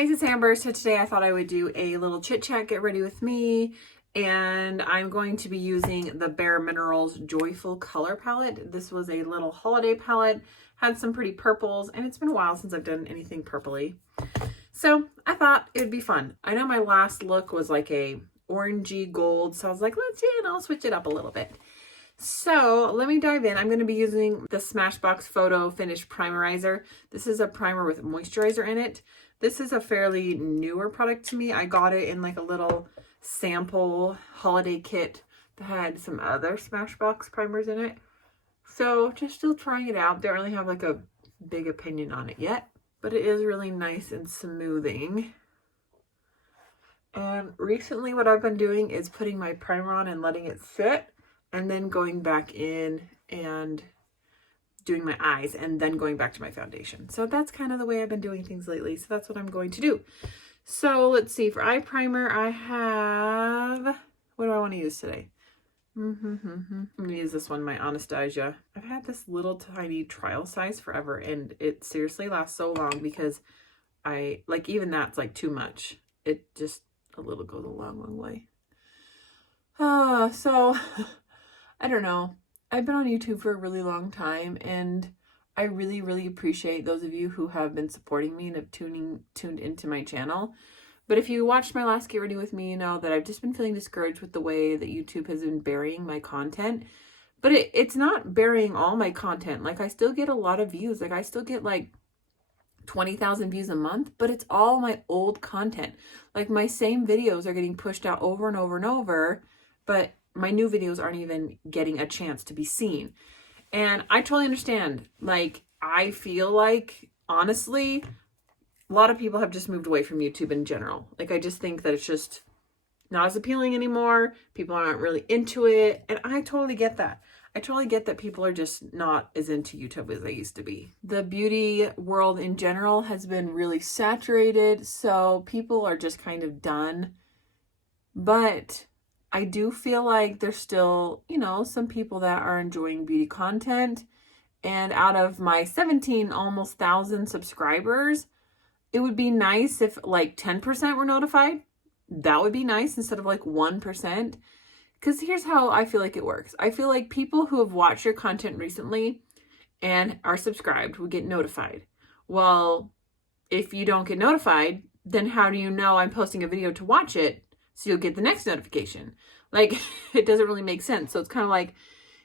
Guys, it's Amber. So today I thought I would do a little chit chat, get ready with me, and I'm going to be using the Bare Minerals Joyful Color Palette. This was a little holiday palette, had some pretty purples, and it's been a while since I've done anything purpley. So I thought it would be fun. I know my last look was like a orangey gold, so I was like, I'll switch it up a little bit. So let me dive in. I'm going to be using the Smashbox Photo Finish Primerizer. This is a primer with moisturizer in it. This is a fairly newer product to me. I got it in like a little sample holiday kit that had some other Smashbox primers in it. So just still trying it out. Don't really have like a big opinion on it yet, but it is really nice and smoothing. And recently what I've been doing is putting my primer on and letting it sit, and then going back in and doing my eyes, and then going back to my foundation. So that's kind of the way I've been doing things lately. So that's what I'm going to do. So let's see, for eye primer, I have, what do I want to use today? I'm going to use this one, my Anastasia. I've had this little tiny trial size forever, and it seriously lasts so long because I, like, even that's like too much. It just, a little goes a long, long way. So I don't know. I've been on YouTube for a really long time, and I really, really appreciate those of you who have been supporting me and have tuned into my channel. But if you watched my last Get Ready With Me, you know that I've just been feeling discouraged with the way that YouTube has been burying my content. But it's not burying all my content. Like, I still get a lot of views. Like, I still get like 20,000 views a month, but it's all my old content. Like, my same videos are getting pushed out over and over and over, but my new videos aren't even getting a chance to be seen. And I totally understand. Like, I feel like, honestly, a lot of people have just moved away from YouTube in general. Like, I just think that it's just not as appealing anymore. People aren't really into it. And I totally get that. I totally get that people are just not as into YouTube as they used to be. The beauty world in general has been really saturated, so people are just kind of done. But I do feel like there's still, you know, some people that are enjoying beauty content. And out of my 17 almost 1,000 subscribers, it would be nice if like 10% were notified. That would be nice instead of like 1%. Because here's how I feel like it works. I feel like people who have watched your content recently and are subscribed would get notified. Well, if you don't get notified, then how do you know I'm posting a video to watch it? So you'll get the next notification. Like, it doesn't really make sense. So it's kind of like,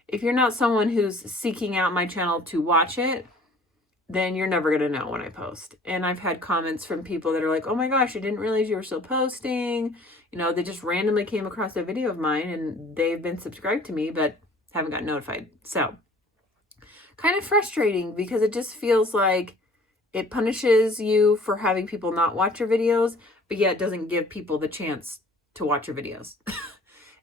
if you're not someone who's seeking out my channel to watch it, then you're never going to know when I post. And I've had comments from people that are like, oh my gosh, I didn't realize you were still posting. You know, they just randomly came across a video of mine and they've been subscribed to me, but haven't got notified. So kind of frustrating, because it just feels like it punishes you for having people not watch your videos, but yet doesn't give people the chance to watch your videos.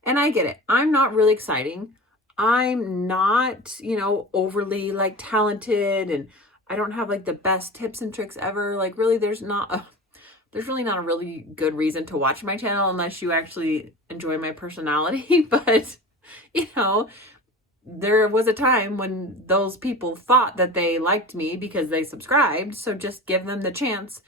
And I get it. I'm not really exciting. I'm not, you know, overly like talented, and I don't have like the best tips and tricks ever. Like, really, there's really not a really good reason to watch my channel unless you actually enjoy my personality. But, you know, there was a time when those people thought that they liked me because they subscribed. So just give them the chance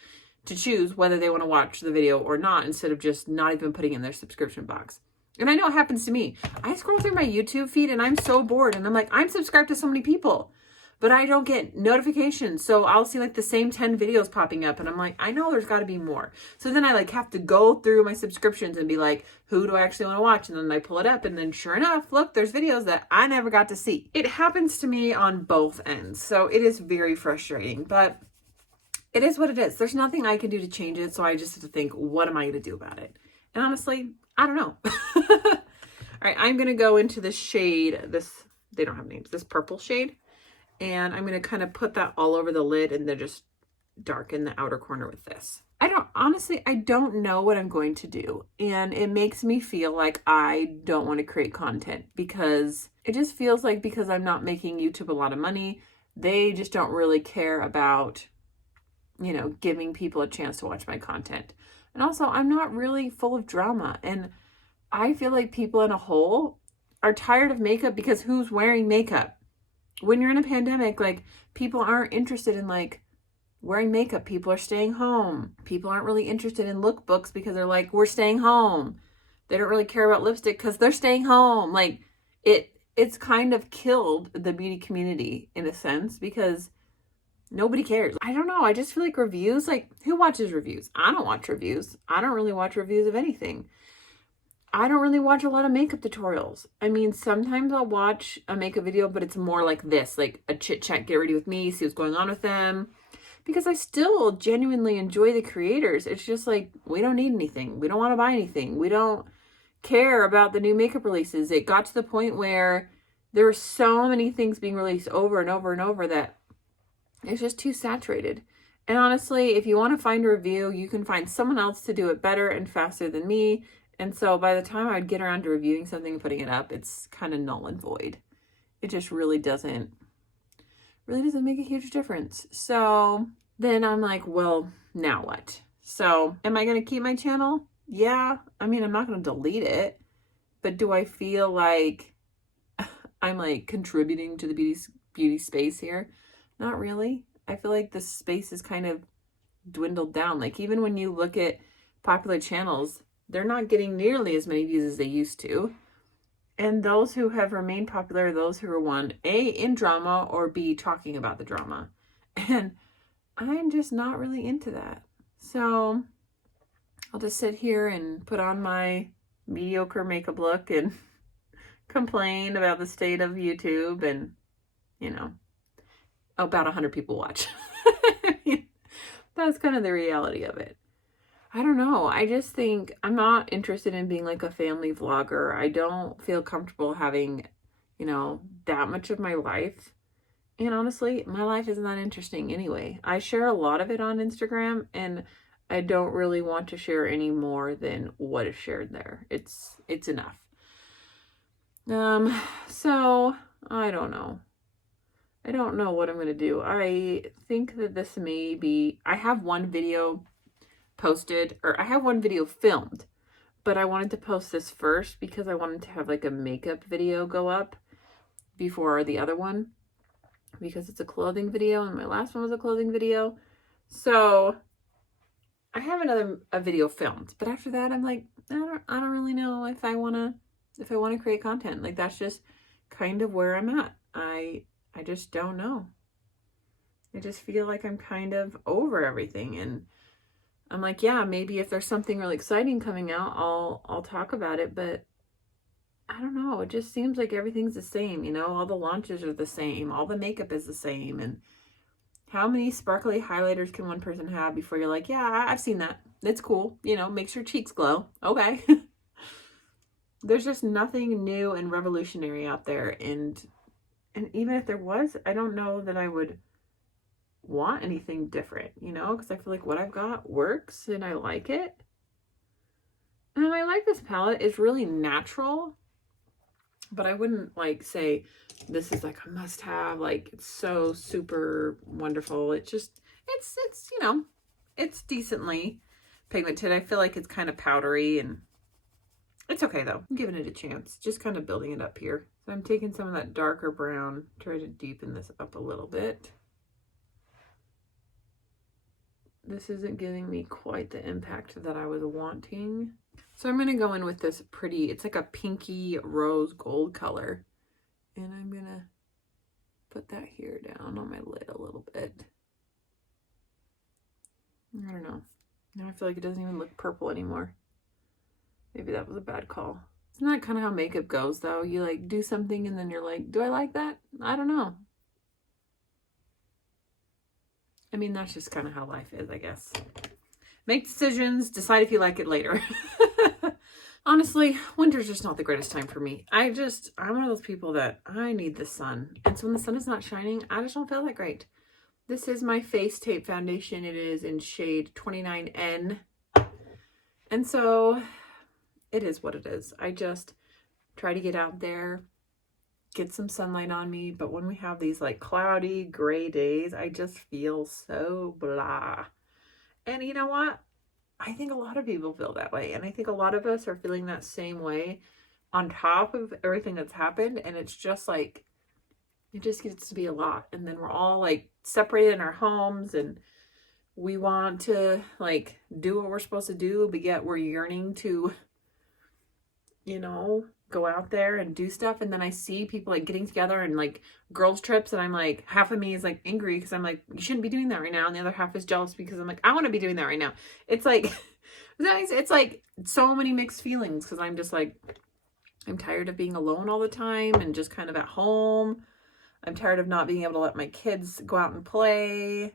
to choose whether they want to watch the video or not, instead of just not even putting in their subscription box. And I know it happens to me. I scroll through my YouTube feed and I'm so bored, and I'm like, I'm subscribed to so many people, but I don't get notifications. So I'll see like the same 10 videos popping up, and I'm like, I know there's got to be more. So then I like have to go through my subscriptions and be like, who do I actually want to watch? And then I pull it up, and then sure enough, look, there's videos that I never got to see. It happens to me on both ends. So it is very frustrating, but it is what it is. There's nothing I can do to change it. So I just have to think, what am I going to do about it? And honestly, I don't know. All right, I'm going to go into the shade, they don't have names, this purple shade. And I'm going to kind of put that all over the lid and then just darken the outer corner with this. I don't know what I'm going to do. And it makes me feel like I don't want to create content, because it just feels like, because I'm not making YouTube a lot of money, they just don't really care about, you know, giving people a chance to watch my content. And also, I'm not really full of drama. And I feel like people in a whole are tired of makeup, because who's wearing makeup? When you're in a pandemic, like, people aren't interested in like wearing makeup. People are staying home. People aren't really interested in lookbooks because they're like, we're staying home. They don't really care about lipstick because they're staying home. Like it's kind of killed the beauty community in a sense because nobody cares. I don't know. I just feel like reviews, like who watches reviews? I don't watch reviews. I don't really watch reviews of anything. I don't really watch a lot of makeup tutorials. I mean, sometimes I'll watch a makeup video, but it's more like this, like a chit chat, get ready with me, see what's going on with them. Because I still genuinely enjoy the creators. It's just like, we don't need anything. We don't want to buy anything. We don't care about the new makeup releases. It got to the point where there were so many things being released over and over and over that it's just too saturated. And honestly, if you want to find a review, you can find someone else to do it better and faster than me. And so by the time I would get around to reviewing something and putting it up, it's kind of null and void. It just really doesn't make a huge difference. So then I'm like, well, now what? So am I going to keep my channel? Yeah. I mean, I'm not going to delete it, but do I feel like I'm like contributing to the beauty space here? Not really. I feel like the space is kind of dwindled down. Like even when you look at popular channels, they're not getting nearly as many views as they used to. And those who have remained popular are those who are one, A, in drama, or B, talking about the drama. And I'm just not really into that. So I'll just sit here and put on my mediocre makeup look and complain about the state of YouTube and, you know, about 100 people watch. I mean, that's kind of the reality of it. I don't know. I just think I'm not interested in being like a family vlogger. I don't feel comfortable having, you know, that much of my life. And honestly, my life isn't that interesting anyway. I share a lot of it on Instagram and I don't really want to share any more than what is shared there. It's enough. So I don't know. I don't know what I'm going to do. I think that this may be, I have one video posted, or I have one video filmed, but I wanted to post this first because I wanted to have like a makeup video go up before the other one because it's a clothing video and my last one was a clothing video. So I have a video filmed, but after that I'm like, I don't really know if I want to create content. Like that's just kind of where I'm at. I just don't know. I just feel like I'm kind of over everything and I'm like, yeah, maybe if there's something really exciting coming out, I'll talk about it, but I don't know. It just seems like everything's the same, you know, all the launches are the same, all the makeup is the same, and how many sparkly highlighters can one person have before you're like, yeah, I've seen that. It's cool, you know, makes your cheeks glow. Okay. There's just nothing new and revolutionary out there, and even if there was, I don't know that I would want anything different, you know, because I feel like what I've got works and I like it. And I like this palette. It's really natural, but I wouldn't like say this is like a must have, like it's so super wonderful. It's just, it's, you know, it's decently pigmented. I feel like it's kind of powdery and it's okay though. I'm giving it a chance, just kind of building it up here. So I'm taking some of that darker brown, try to deepen this up a little bit. This isn't giving me quite the impact that I was wanting. So I'm going to go in with this pretty, it's like a pinky rose gold color. And I'm going to put that here down on my lid a little bit. I don't know. Now I feel like it doesn't even look purple anymore. Maybe that was a bad call. Isn't that kind of how makeup goes though? You like do something and then you're like, do I like that? I don't know. I mean, that's just kind of how life is, I guess. Make decisions, decide if you like it later. Honestly, winter's just not the greatest time for me. I'm one of those people that I need the sun. And so when the sun is not shining, I just don't feel that great. This is my Face Tape foundation. It is in shade 29N. And so it is what it is. I just try to get out there, get some sunlight on me. But when we have these like cloudy gray days, I just feel so blah. And you know what? I think a lot of people feel that way. And I think a lot of us are feeling that same way on top of everything that's happened. And it's just like, it just gets to be a lot. And then we're all like separated in our homes and we want to like do what we're supposed to do, but yet we're yearning to, you know, go out there and do stuff. And then I see people like getting together and like girls trips, and I'm like, half of me is like angry because I'm like, you shouldn't be doing that right now, and the other half is jealous because I'm like, I want to be doing that right now. It's like it's like so many mixed feelings because I'm just like, I'm tired of being alone all the time and just kind of at home. I'm tired of not being able to let my kids go out and play.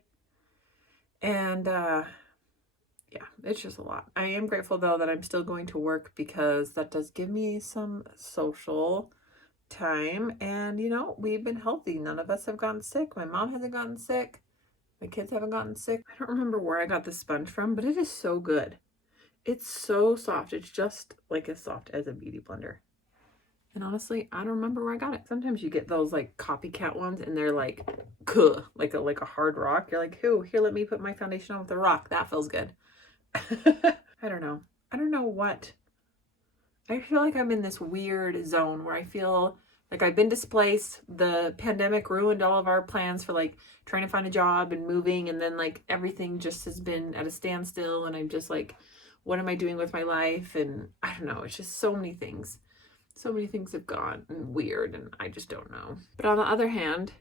And yeah, it's just a lot. I am grateful though that I'm still going to work because that does give me some social time. And you know, we've been healthy. None of us have gotten sick. My mom hasn't gotten sick. My kids haven't gotten sick. I don't remember where I got this sponge from, but it is so good. It's so soft. It's just like as soft as a beauty blender. And honestly, I don't remember where I got it. Sometimes you get those like copycat ones and they're like, kuh, like a hard rock. You're like, "Who? Here, let me put my foundation on with a rock. That feels good." I don't know. I don't know what. I feel like I'm in this weird zone where I feel like I've been displaced. The pandemic ruined all of our plans for like trying to find a job and moving. And then like everything just has been at a standstill. And I'm just like, what am I doing with my life? And I don't know. It's just so many things. So many things have gone weird and I just don't know. But on the other hand,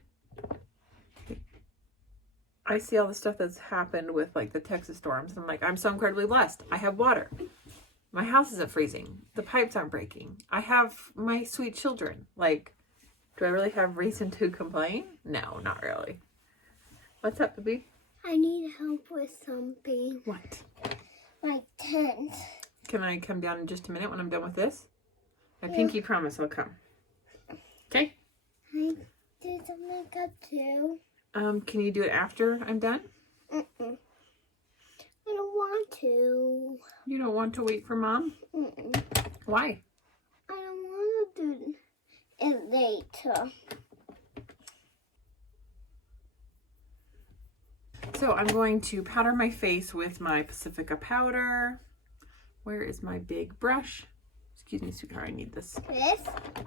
I see all the stuff that's happened with like the Texas storms. I'm like, I'm so incredibly blessed. I have water. My house isn't freezing. The pipes aren't breaking. I have my sweet children. Like, do I really have reason to complain? No, not really. What's up, baby? I need help with something. What? My tent. Can I come down in just a minute when I'm done with this? My pinky promise I'll come. Okay? I did some makeup too. Can you do it after I'm done? I don't want to. You don't want to wait for Mom? Why? I don't want to do it later. So I'm going to powder my face with my Pacifica powder. Where is my big brush? Excuse me, sweetheart, I need this. This?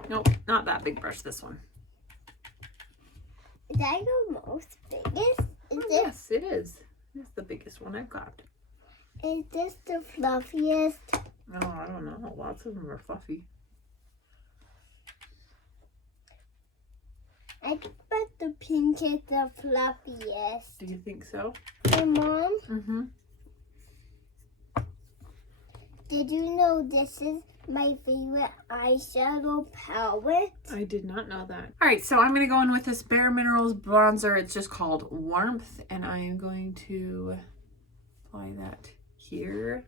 Nope, not that big brush, this one. Is that your most biggest? Yes, it is. It's the biggest one I've got. Is this the fluffiest? Oh, I don't know. Lots of them are fluffy. I bet the pink is the fluffiest. Do you think so? Hey, Mom? Mm-hmm. Did you know this is my favorite eyeshadow palette? I did not know that. All right, so I'm going to go in with this Bare Minerals bronzer. It's just called Warmth, and I am going to apply that here.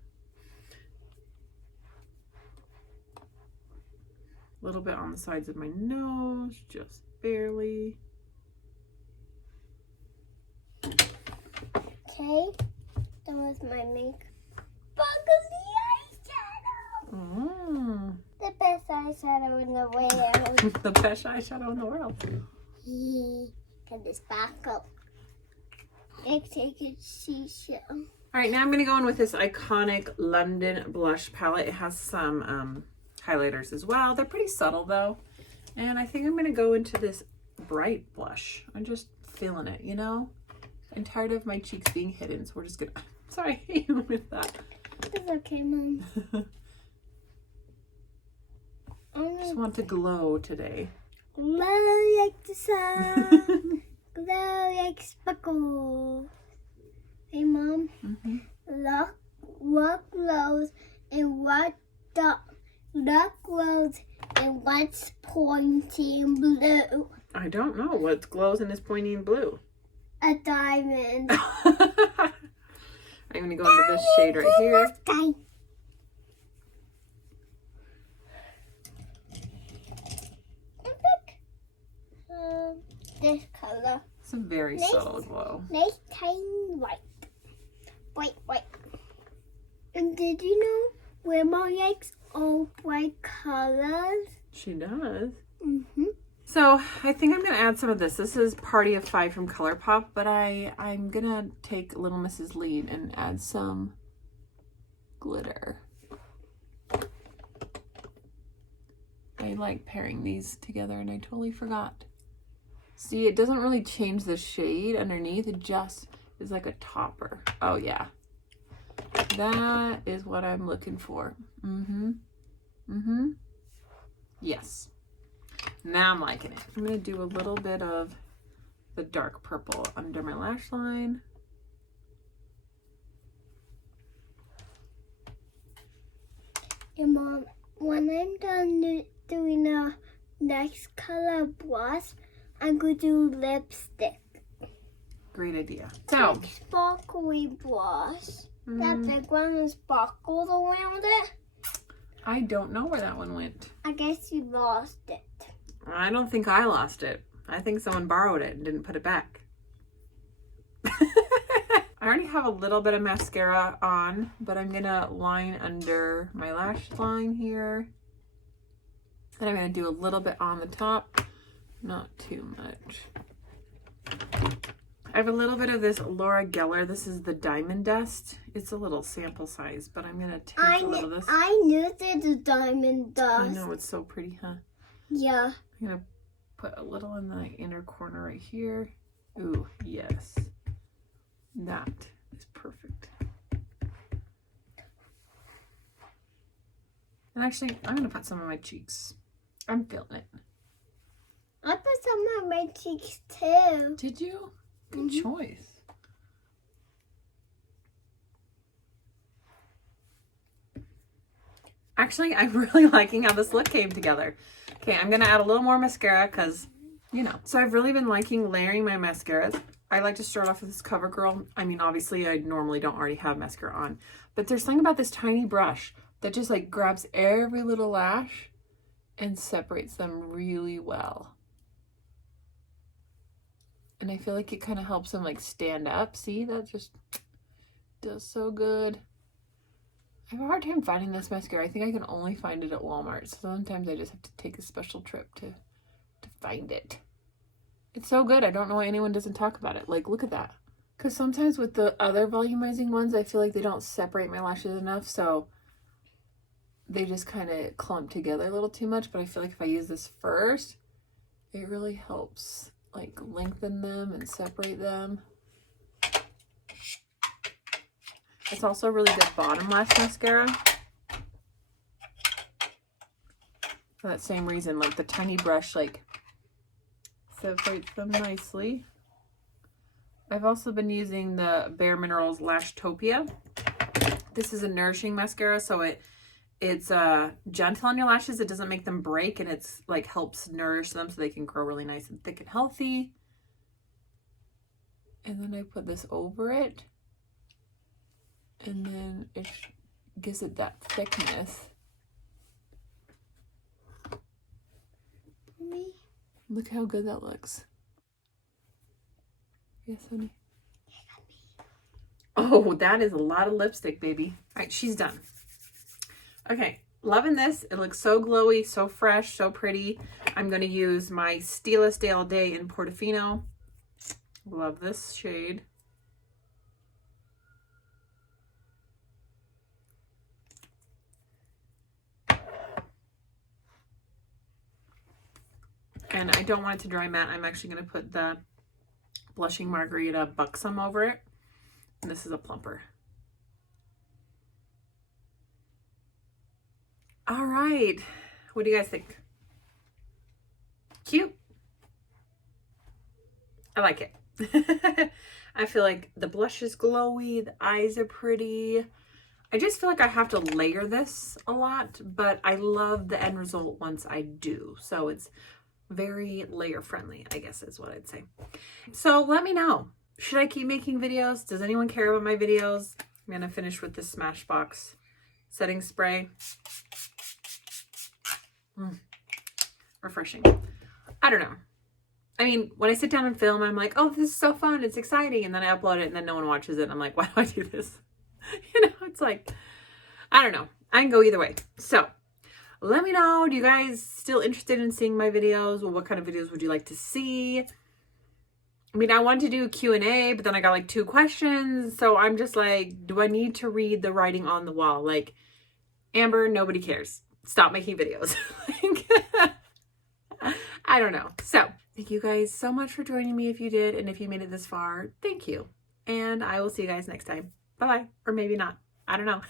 A little bit on the sides of my nose, just barely. Okay, that was my makeup. Buggly eyeshadow! Oh. The best eyeshadow in the world. The best eyeshadow in the world. Get this back up. Let's take a seashell. All right, now I'm going to go in with this iconic London blush palette. It has some highlighters as well. They're pretty subtle though. And I think I'm going to go into this bright blush. I'm just feeling it, you know? I'm tired of my cheeks being hidden, so we're just going to... Sorry, I hate you with that. It's okay, Mom. I just want to glow today. Glow like the sun. Glow like sparkle. Hey, Mom. Mm-hmm. Look what glows and what glows and what's pointing blue. I don't know what glows and is pointing blue. A diamond. I'm going to go into this shade right here. This color. It's a very subtle glow. Nice tiny white. White. And did you know Grandma likes all bright colors? She does. Mm-hmm. So I think I'm going to add some of this. This is Party of 5 from ColourPop, but I'm going to take Little Mrs. Lead and add some glitter. I like pairing these together and I totally forgot. See, it doesn't really change the shade underneath. It just is like a topper. Oh yeah. That is what I'm looking for. Yes. Now I'm liking it. I'm going to do a little bit of the dark purple under my lash line. And Mom, when I'm done doing the next color blush, I'm going to do lipstick. Great idea. So, like sparkly blush. That big one is sparkled around it. I don't know where that one went. I guess you lost it. I don't think I lost it. I think someone borrowed it and didn't put it back. I already have a little bit of mascara on, but I'm gonna line under my lash line here. And I'm gonna do a little bit on the top, not too much. I have a little bit of this Laura Geller. This is the Diamond Dust. It's a little sample size, but I'm gonna take a little of this. I knew there's a diamond dust. I know, it's so pretty, huh? Yeah. I'm gonna put a little in the inner corner right here. Ooh, yes. That is perfect. And actually, I'm gonna put some on my cheeks. I'm feeling it. I put some on my cheeks too. Did you? Good choice. Actually, I'm really liking how this look came together. Okay, I'm gonna add a little more mascara because, you know. So I've really been liking layering my mascaras. I like to start off with this CoverGirl. I mean, obviously I normally don't already have mascara on, but there's something about this tiny brush that just like grabs every little lash and separates them really well. And I feel like it kind of helps them like stand up. See, that just does so good. I have a hard time finding this mascara. I think I can only find it at Walmart. So sometimes I just have to take a special trip to find it. It's so good. I don't know why anyone doesn't talk about it. Like, look at that. Because sometimes with the other volumizing ones, I feel like they don't separate my lashes enough. So they just kind of clump together a little too much. But I feel like if I use this first, it really helps like lengthen them and separate them. It's also a really good bottom lash mascara. For that same reason, like the tiny brush like separates them nicely. I've also been using the Bare Minerals Lashtopia. This is a nourishing mascara, so it's gentle on your lashes. It doesn't make them break, and it's like helps nourish them so they can grow really nice and thick and healthy. And then I put this over it, and then it gives it that thickness. Me? Look how good that looks. Yes, honey. Oh, that is a lot of lipstick, baby. All right, she's done. Okay, loving this. It looks so glowy, so fresh, so pretty. I'm going to use my Stylist Day All Day in Portofino. Love this shade. And I don't want it to dry matte. I'm actually going to put the Blushing Margarita Buxom over it. And this is a plumper. All right. What do you guys think? Cute. I like it. I feel like the blush is glowy. The eyes are pretty. I just feel like I have to layer this a lot, but I love the end result once I do. So it's very layer friendly, I guess is what I'd say. So let me know. Should I keep making videos? Does anyone care about my videos? I'm going to finish with this Smashbox setting spray. Refreshing. I don't know. I mean, when I sit down and film, I'm like, oh, this is so fun. It's exciting. And then I upload it and then no one watches it. I'm like, why do I do this? You know, it's like, I don't know. I can go either way. So let me know. Do you guys still interested in seeing my videos? Well, what kind of videos would you like to see? I mean, I wanted to do a Q&A, but then I got like 2 questions. So I'm just like, do I need to read the writing on the wall? Like, Amber, nobody cares. Stop making videos. I don't know. So thank you guys so much for joining me if you did. And if you made it this far, thank you. And I will see you guys next time. Bye-bye. Or maybe not. I don't know.